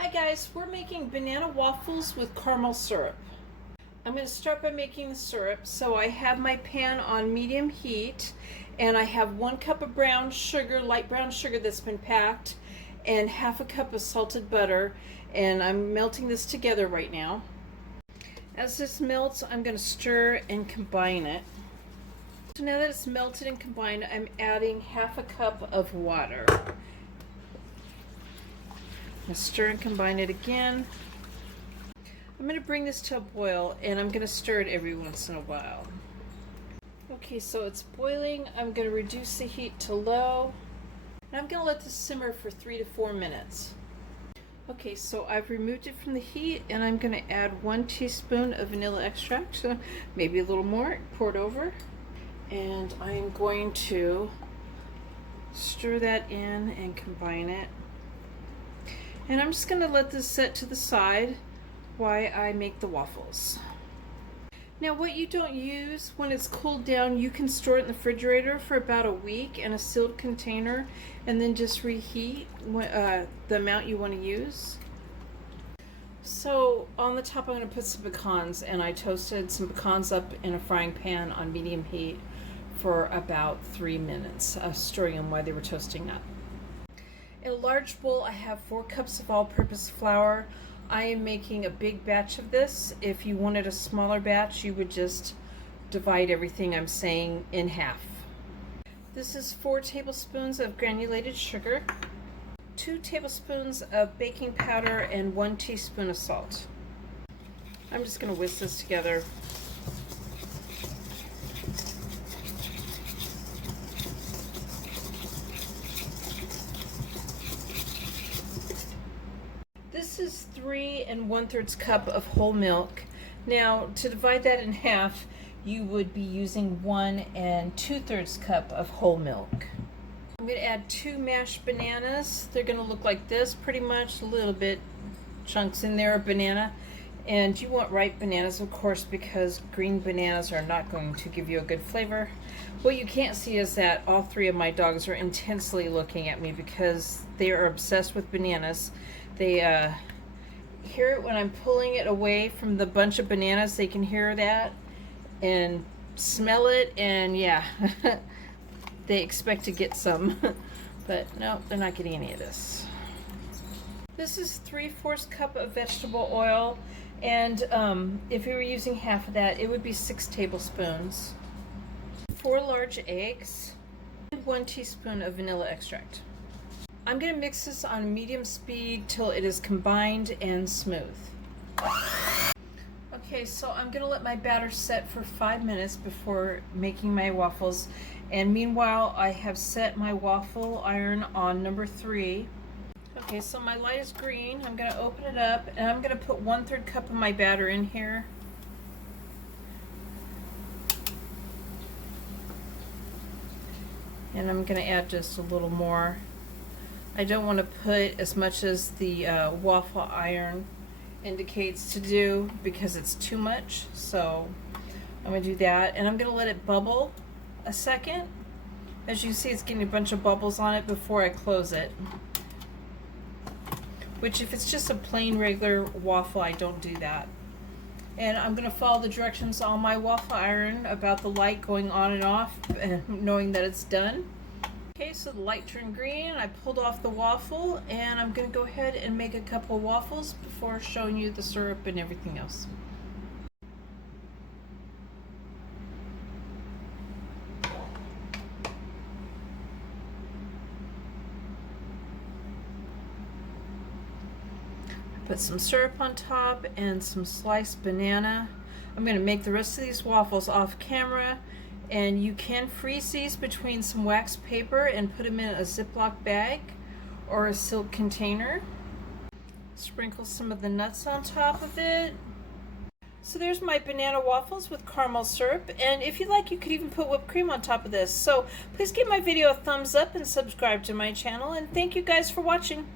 Hi guys, we're making banana waffles with caramel syrup. I'm going to start by making the syrup. So I have my pan on medium heat and I have 1 cup of brown sugar, light brown sugar that's been packed, and half a cup of salted butter, and I'm melting this together right now. As this melts, I'm going to stir and combine it. So now that it's melted and combined, I'm adding half a cup of water. Stir and combine it again. I'm going to bring this to a boil and I'm going to stir it every once in a while. Okay, so it's boiling. I'm going to reduce the heat to low and I'm going to let this simmer for 3 to 4 minutes. Okay, so I've removed it from the heat and I'm going to add 1 teaspoon of vanilla extract, maybe a little more, pour it over, and I'm going to stir that in and combine it. And I'm just going to let this set to the side while I make the waffles. Now what you don't use when it's cooled down, you can store it in the refrigerator for about a week in a sealed container and then just reheat the amount you want to use. So on the top I'm going to put some pecans, and I toasted some pecans up in a frying pan on medium heat for about 3 minutes, stirring them while they were toasting up. In a large bowl, I have 4 cups of all-purpose flour. I am making a big batch of this. If you wanted a smaller batch, you would just divide everything I'm saying in half. This is 4 tablespoons of granulated sugar, 2 tablespoons of baking powder, and 1 teaspoon of salt. I'm just going to whisk this together. This is 3 1/3 cup of whole milk. Now to divide that in half, you would be using 1 2/3 cup of whole milk. I'm going to add 2 mashed bananas. They're going to look like this pretty much, a little bit chunks in there of banana. And you want ripe bananas, of course, because green bananas are not going to give you a good flavor. What you can't see is that all 3 of my dogs are intensely looking at me because they are obsessed with bananas. They hear it when I'm pulling it away from the bunch of bananas. They can hear that and smell it, and yeah, they expect to get some, but no, they're not getting any of this. This is 3/4 cup of vegetable oil, and if you were using half of that, it would be 6 tablespoons. 4 large eggs, and 1 teaspoon of vanilla extract. I'm going to mix this on medium speed till it is combined and smooth. Okay, so I'm going to let my batter set for 5 minutes before making my waffles. And meanwhile, I have set my waffle iron on number 3. Okay, so my light is green. I'm going to open it up and I'm going to put 1/3 cup of my batter in here. And I'm going to add just a little more. I don't want to put as much as the waffle iron indicates to do because it's too much. So I'm going to do that, and I'm going to let it bubble a second. As you see, it's getting a bunch of bubbles on it before I close it. Which, if it's just a plain regular waffle, I don't do that. And I'm going to follow the directions on my waffle iron about the light going on and off, and knowing that it's done. Okay, so the light turned green. I pulled off the waffle, and I'm going to go ahead and make a couple of waffles before showing you the syrup and everything else. Put some syrup on top and some sliced banana. I'm going to make the rest of these waffles off camera, and you can freeze these between some wax paper and put them in a Ziploc bag or a silk container. Sprinkle some of the nuts on top of it. So there's my banana waffles with caramel syrup, and if you like, you could even put whipped cream on top of this. So please give my video a thumbs up and subscribe to my channel, and thank you guys for watching.